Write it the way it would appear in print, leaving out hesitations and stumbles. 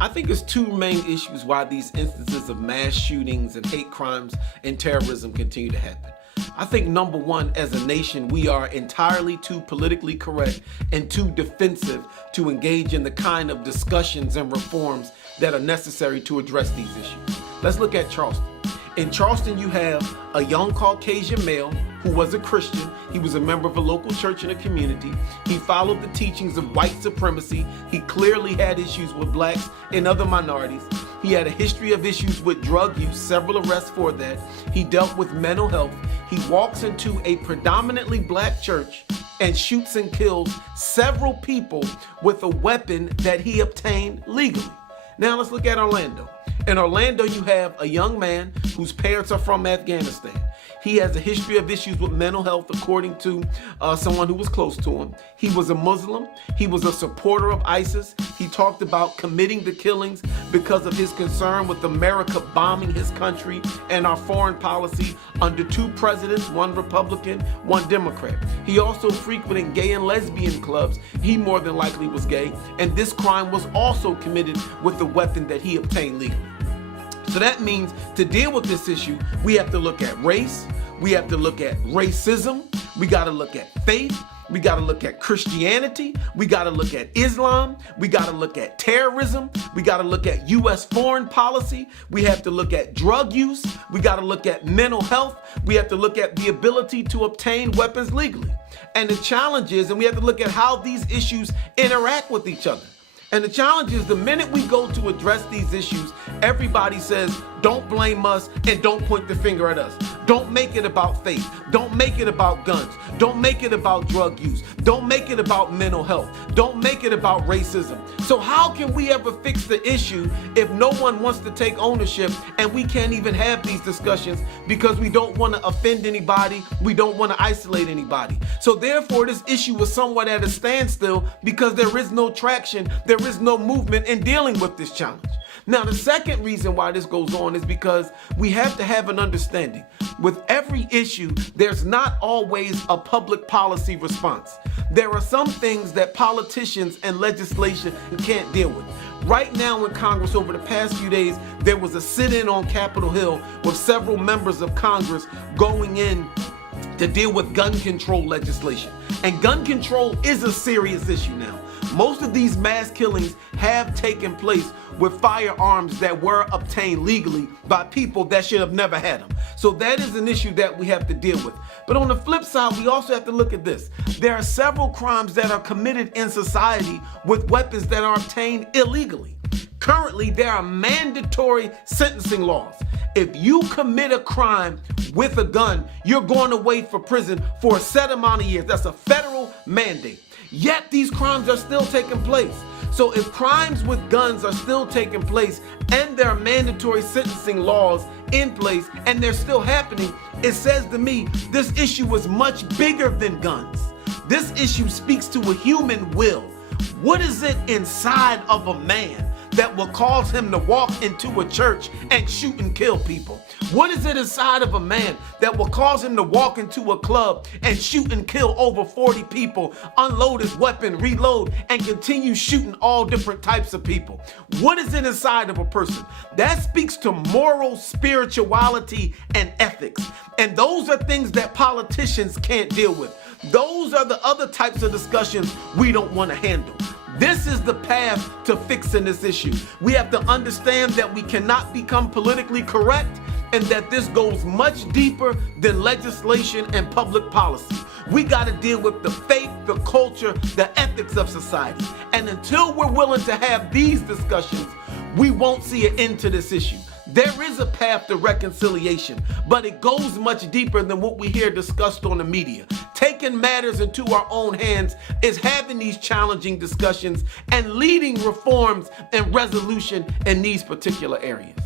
I think there's two main issues why these instances of mass shootings and hate crimes and terrorism continue to happen. I think number one, as a nation, we are entirely too politically correct and too defensive to engage in the kind of discussions and reforms that are necessary to address these issues. Let's look at Charleston. In Charleston, you have a young Caucasian male who was a Christian. He was a member of a local church in the community. He followed the teachings of white supremacy. He clearly had issues with blacks and other minorities. He had a history of issues with drug use, several arrests for that. He dealt with mental health. He walks into a predominantly black church and shoots and kills several people with a weapon that he obtained legally. Now let's look at Orlando. In Orlando, you have a young man whose parents are from Afghanistan. He has a history of issues with mental health, according to someone who was close to him. He was a Muslim. He was a supporter of ISIS. He talked about committing the killings because of his concern with America bombing his country and our foreign policy under two presidents, one Republican, one Democrat. He also frequented gay and lesbian clubs. He more than likely was gay. And this crime was also committed with the weapon that he obtained legally. So that means to deal with this issue, we have to look at race, we have to look at racism, we got to look at faith, we got to look at Christianity, we got to look at Islam, we got to look at terrorism, we got to look at U.S. foreign policy, we have to look at drug use, we got to look at mental health, we have to look at the ability to obtain weapons legally. And the challenge is, and we have to look at how these issues interact with each other. And the challenge is the minute we go to address these issues, everybody says, don't blame us and don't point the finger at us. Don't make it about faith. Don't make it about guns. Don't make it about drug use. Don't make it about mental health. Don't make it about racism. So how can we ever fix the issue if no one wants to take ownership and we can't even have these discussions because we don't want to offend anybody, we don't want to isolate anybody. So therefore, this issue is somewhat at a standstill because there is no traction, there is no movement in dealing with this challenge. Now, the second reason why this goes on is because we have to have an understanding. With every issue, there's not always a public policy response. There are some things that politicians and legislation can't deal with. Right now in Congress, over the past few days, there was a sit-in on Capitol Hill with several members of Congress going in to deal with gun control legislation. And gun control is a serious issue now. Most of these mass killings have taken place with firearms that were obtained legally by people that should have never had them. So that is an issue that we have to deal with. But on the flip side, we also have to look at this. There are several crimes that are committed in society with weapons that are obtained illegally. Currently, there are mandatory sentencing laws. If you commit a crime with a gun, you're going away for prison for a set amount of years. That's a federal mandate. Yet these crimes are still taking place. So if crimes with guns are still taking place and there are mandatory sentencing laws in place and they're still happening, it says to me this issue is much bigger than guns. This issue speaks to a human will. What is it inside of a man that will cause him to walk into a church and shoot and kill people? What is it inside of a man that will cause him to walk into a club and shoot and kill over 40 people, unload his weapon, reload, and continue shooting all different types of people? What is it inside of a person? That speaks to moral spirituality and ethics. And those are things that politicians can't deal with. Those are the other types of discussions we don't want to handle. This is the path to fixing this issue. We have to understand that we cannot become politically correct and that this goes much deeper than legislation and public policy. We got to deal with the faith, the culture, the ethics of society. And until we're willing to have these discussions, we won't see an end to this issue. There is a path to reconciliation, but it goes much deeper than what we hear discussed on the media. Taking matters into our own hands is having these challenging discussions and leading reforms and resolution in these particular areas.